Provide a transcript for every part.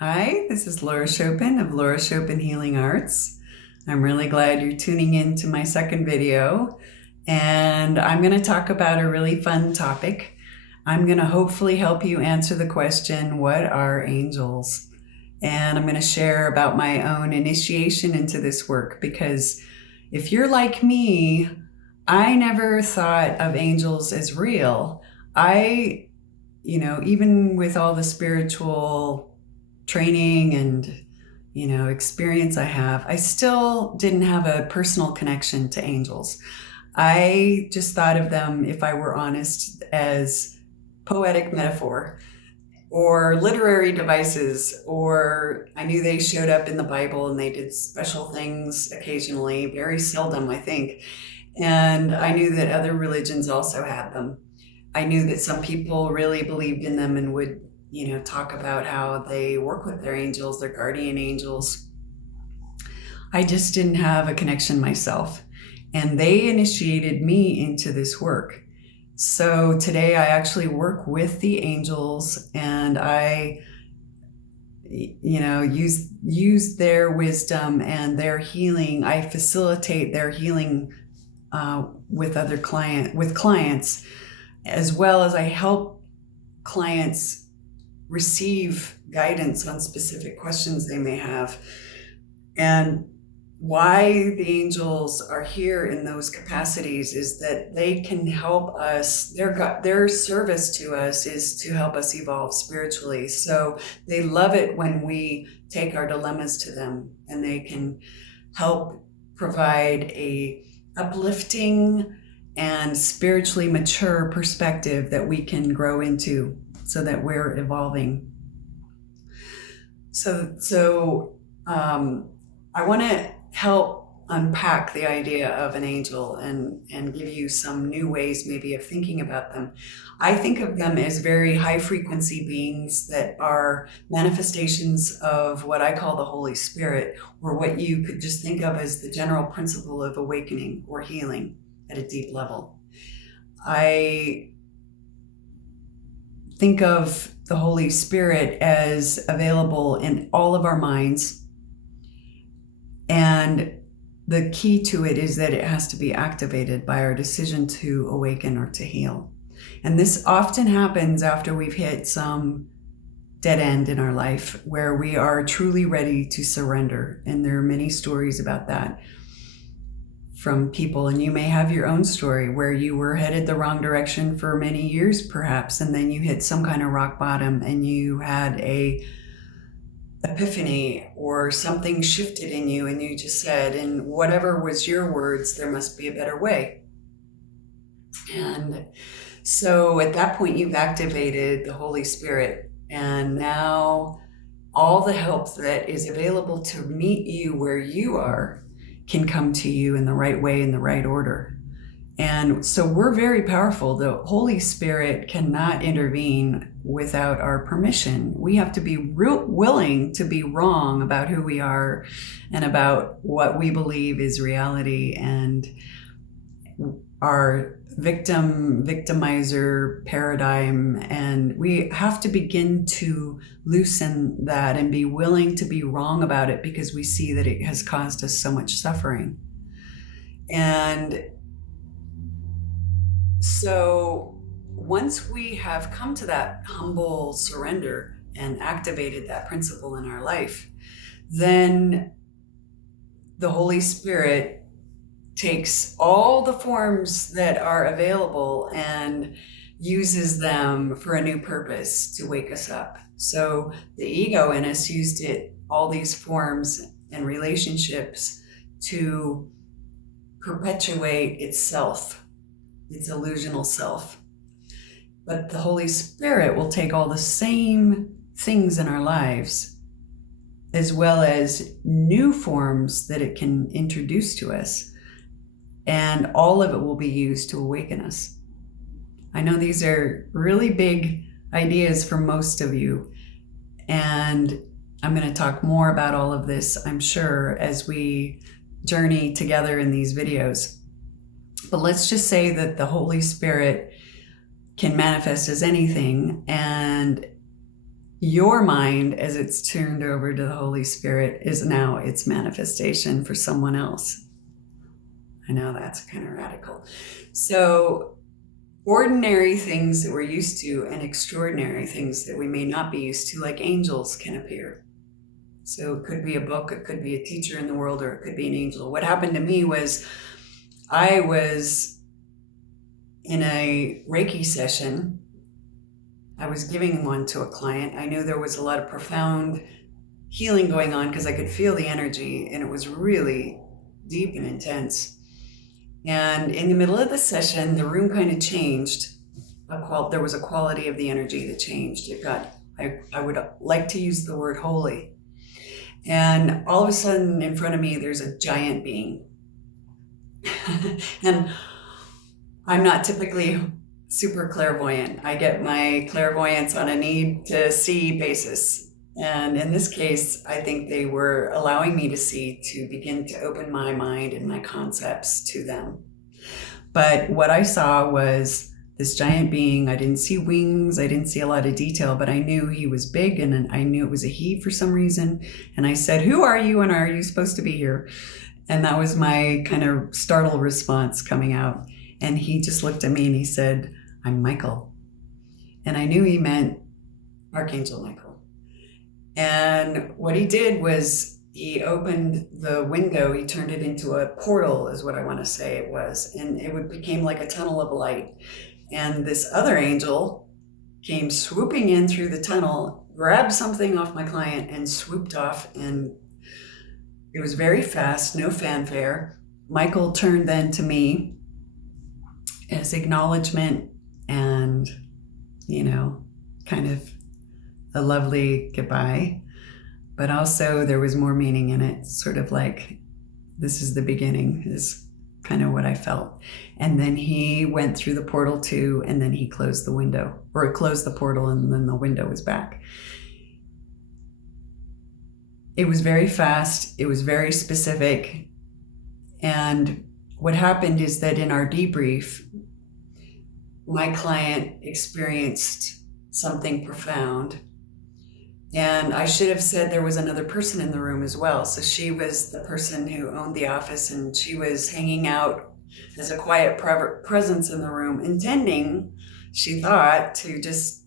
Hi, this is Laura Schopen of Laura Schopen Healing Arts. I'm really glad you're tuning in to my second video, and I'm going to talk about a really fun topic. I'm going to hopefully help you answer the question, what are angels? And I'm going to share about my own initiation into this work, because if you're like me, I never thought of angels as real. Even with all the spiritual training and experience I have, I still didn't have a personal connection to angels. I just thought of them, if I were honest, as poetic metaphor or literary devices, or I knew they showed up in the Bible and they did special things occasionally, very seldom, I think. And I knew that other religions also had them. I knew that some people really believed in them and would talk about how they work with their angels, their guardian angels. I just didn't have a connection myself, and they initiated me into this work. So today I actually work with the angels, and I use their wisdom and their healing. I facilitate their healing with clients, as well as I help clients receive guidance on specific questions they may have. And why the angels are here in those capacities is that they can help us. Their service to us is to help us evolve spiritually. So they love it when we take our dilemmas to them, and they can help provide a uplifting and spiritually mature perspective that we can grow into, so that we're evolving. So I want to help unpack the idea of an angel and give you some new ways maybe of thinking about them. I think of them as very high frequency beings that are manifestations of what I call the Holy Spirit, or what you could just think of as the general principle of awakening or healing at a deep level. I think of the Holy Spirit as available in all of our minds. And the key to it is that it has to be activated by our decision to awaken or to heal. And this often happens after we've hit some dead end in our life where we are truly ready to surrender. And there are many stories about that from people, and you may have your own story where you were headed the wrong direction for many years perhaps, and then you hit some kind of rock bottom and you had a epiphany, or something shifted in you, and you just said, in whatever was your words, there must be a better way. And so at that point you've activated the Holy Spirit, and now all the help that is available to meet you where you are can come to you in the right way, in the right order. And so we're very powerful. The Holy Spirit cannot intervene without our permission. We have to be willing to be wrong about who we are and about what we believe is reality, and our victimizer paradigm. And we have to begin to loosen that and be willing to be wrong about it, because we see that it has caused us so much suffering. And so once we have come to that humble surrender and activated that principle in our life, then the Holy Spirit takes all the forms that are available and uses them for a new purpose to wake us up. So the ego in us used all these forms and relationships to perpetuate itself, its illusional self. But the Holy Spirit will take all the same things in our lives, as well as new forms that it can introduce to us, and all of it will be used to awaken us. I know these are really big ideas for most of you, and I'm going to talk more about all of this, I'm sure, as we journey together in these videos. But let's just say that the Holy Spirit can manifest as anything, and your mind, as it's turned over to the Holy Spirit, is now its manifestation for someone else. I know that's kind of radical. So ordinary things that we're used to and extraordinary things that we may not be used to, like angels, can appear. So it could be a book, it could be a teacher in the world, or it could be an angel. What happened to me was I was in a Reiki session. I was giving one to a client. I knew there was a lot of profound healing going on because I could feel the energy, and it was really deep and intense. And in the middle of the session, the room kind of changed. There was a quality of the energy that changed. I would like to use the word holy. And all of a sudden in front of me, there's a giant being. And I'm not typically super clairvoyant. I get my clairvoyance on a need to see basis. And in this case, I think they were allowing me to see, to begin to open my mind and my concepts to them. But what I saw was this giant being. I didn't see wings. I didn't see a lot of detail, but I knew he was big, and I knew it was a he for some reason. And I said, "Who are you, and are you supposed to be here?" And that was my kind of startled response coming out. And he just looked at me and he said, "I'm Michael." And I knew he meant Archangel Michael. And what he did was he opened the window, he turned it into a portal, is what I want to say it was. And it became like a tunnel of light. And this other angel came swooping in through the tunnel, grabbed something off my client, and swooped off. And it was very fast, no fanfare. Michael turned then to me as acknowledgement and, kind of a lovely goodbye. But also there was more meaning in it, sort of like, this is the beginning, is kind of what I felt. And then he went through the portal too, and then he closed the window, or closed the portal, and then the window was back. It was very fast, it was very specific. And what happened is that in our debrief, my client experienced something profound. And I should have said there was another person in the room as well. So she was the person who owned the office, and she was hanging out as a quiet presence in the room, intending, she thought, to just,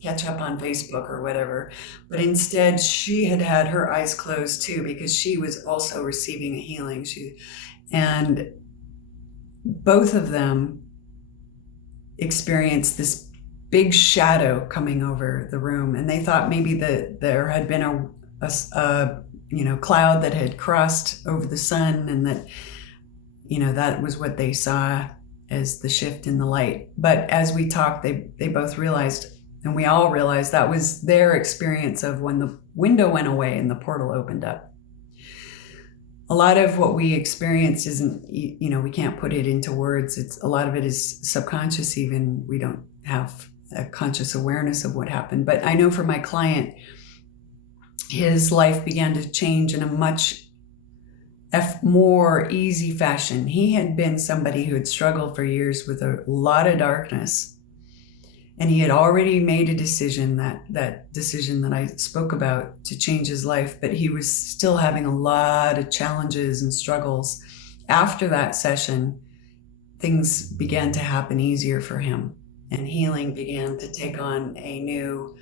catch up on Facebook or whatever. But instead, she had her eyes closed too, because she was also receiving a healing. And both of them experienced this big shadow coming over the room, and they thought maybe that there had been a cloud that had crossed over the sun, and that that was what they saw as the shift in the light. But as we talked, they both realized, and we all realized, that was their experience of when the window went away and the portal opened up. A lot of what we experience isn't, we can't put it into words. A lot of it is subconscious even. We don't have a conscious awareness of what happened. But I know for my client, his life began to change in a much more easy fashion. He had been somebody who had struggled for years with a lot of darkness. And he had already made a decision, that decision that I spoke about, to change his life, but he was still having a lot of challenges and struggles. After that session, things began to happen easier for him, and healing began to take on a new,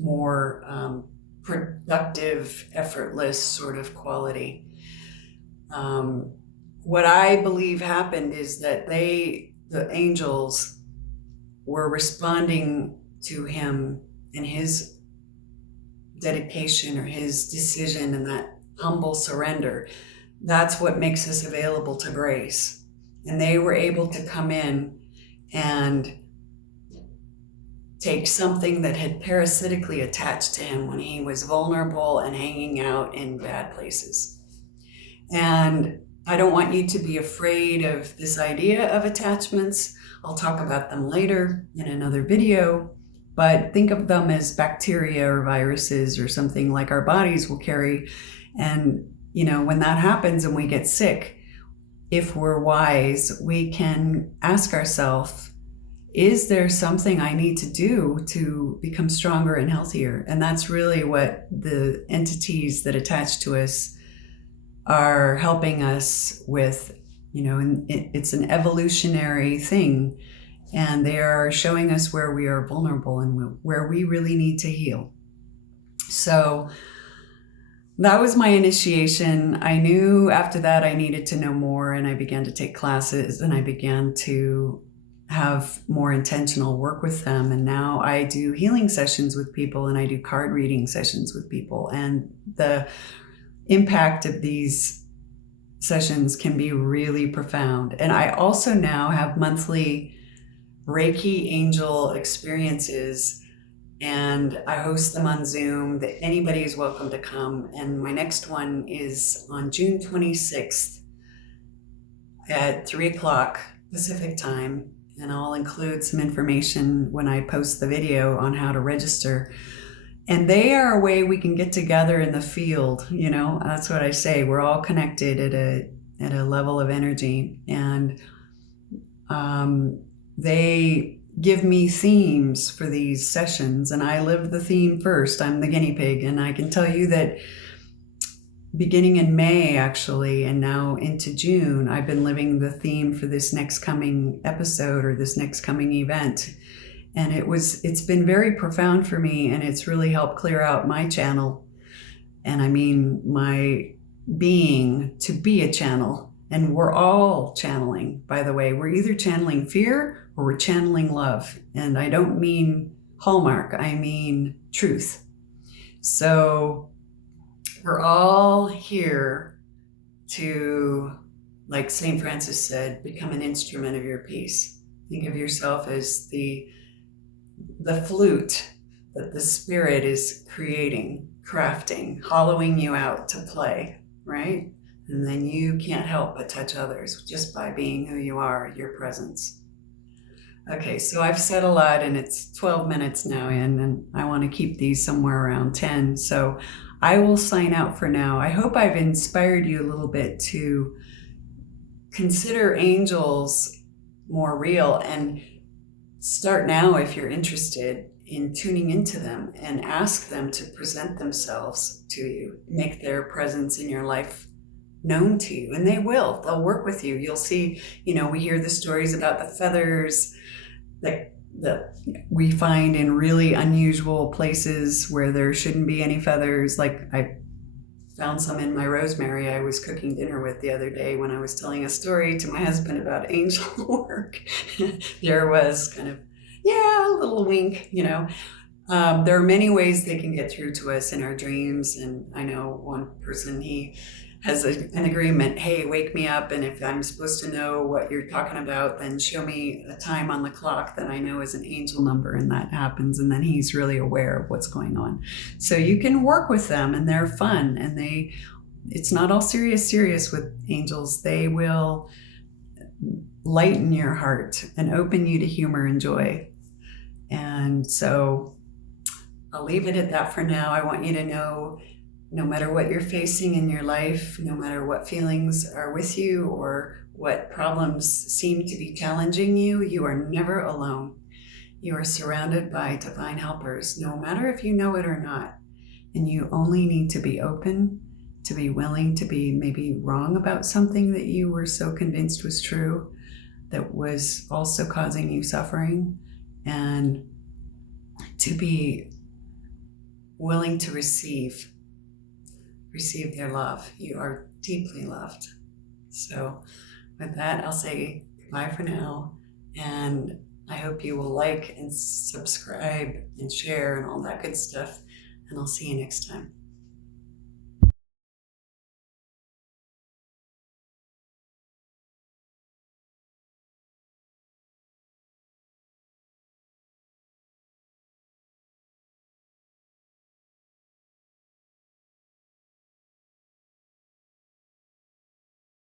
more productive, effortless sort of quality. What I believe happened is that the angels were responding to him and his dedication, or his decision, and that humble surrender. That's what makes us available to grace. And they were able to come in and take something that had parasitically attached to him when he was vulnerable and hanging out in bad places. And I don't want you to be afraid of this idea of attachments. I'll talk about them later in another video, but think of them as bacteria or viruses or something like our bodies will carry. And, when that happens and we get sick, if we're wise, we can ask ourselves, is there something I need to do to become stronger and healthier? And that's really what the entities that attach to us are helping us with. And it's an evolutionary thing, and they are showing us where we are vulnerable and where we really need to heal. So that was my initiation. I knew after that I needed to know more, and I began to take classes, and I began to have more intentional work with them. And now I do healing sessions with people, and I do card reading sessions with people. And the impact of these sessions can be really profound. And I also now have monthly Reiki angel experiences, and I host them on Zoom. That anybody is welcome to come. And my next one is on June 26th at 3:00 Pacific time. And I'll include some information when I post the video on how to register. And they are a way we can get together in the field. That's what I say. We're all connected at a level of energy. And they give me themes for these sessions, and I live the theme first. I'm the guinea pig, and I can tell you that beginning in May, actually, and now into June, I've been living the theme for this next coming episode or this next coming event. And it's been very profound for me, and it's really helped clear out my channel. And I mean, my being to be a channel. And we're all channeling, by the way. We're either channeling fear or we're channeling love. And I don't mean Hallmark, I mean truth. So we're all here to, like St. Francis said, become an instrument of your peace. Think of yourself as the flute that the spirit is creating, crafting, hollowing you out to play, right? And then you can't help but touch others just by being who you are, your presence. Okay, so I've said a lot, and it's 12 minutes now in, and I want to keep these somewhere around 10. So I will sign out for now. I hope I've inspired you a little bit to consider angels more real, and start now, if you're interested, in tuning into them and ask them to present themselves to you, make their presence in your life known to you. And they'll work with you. You'll see, we hear the stories about the feathers that we find in really unusual places where there shouldn't be any feathers. Like I found some in my rosemary I was cooking dinner with the other day when I was telling a story to my husband about angel work. There was kind of, a little wink, There are many ways they can get through to us in our dreams. And I know one person, he has an agreement, hey, wake me up, and if I'm supposed to know what you're talking about, then show me a time on the clock that I know is an angel number, and that happens, and then he's really aware of what's going on. So you can work with them, and they're fun, and it's not all serious with angels. They will lighten your heart and open you to humor and joy. And so I'll leave it at that for now. I want you to know, no matter what you're facing in your life, no matter what feelings are with you or what problems seem to be challenging you, you are never alone. You are surrounded by divine helpers, no matter if you know it or not. And you only need to be open, to be willing to be maybe wrong about something that you were so convinced was true, that was also causing you suffering, and to be willing to receive their love. You are deeply loved. So with that, I'll say goodbye for now, and I hope you will like and subscribe and share and all that good stuff, and I'll see you next time.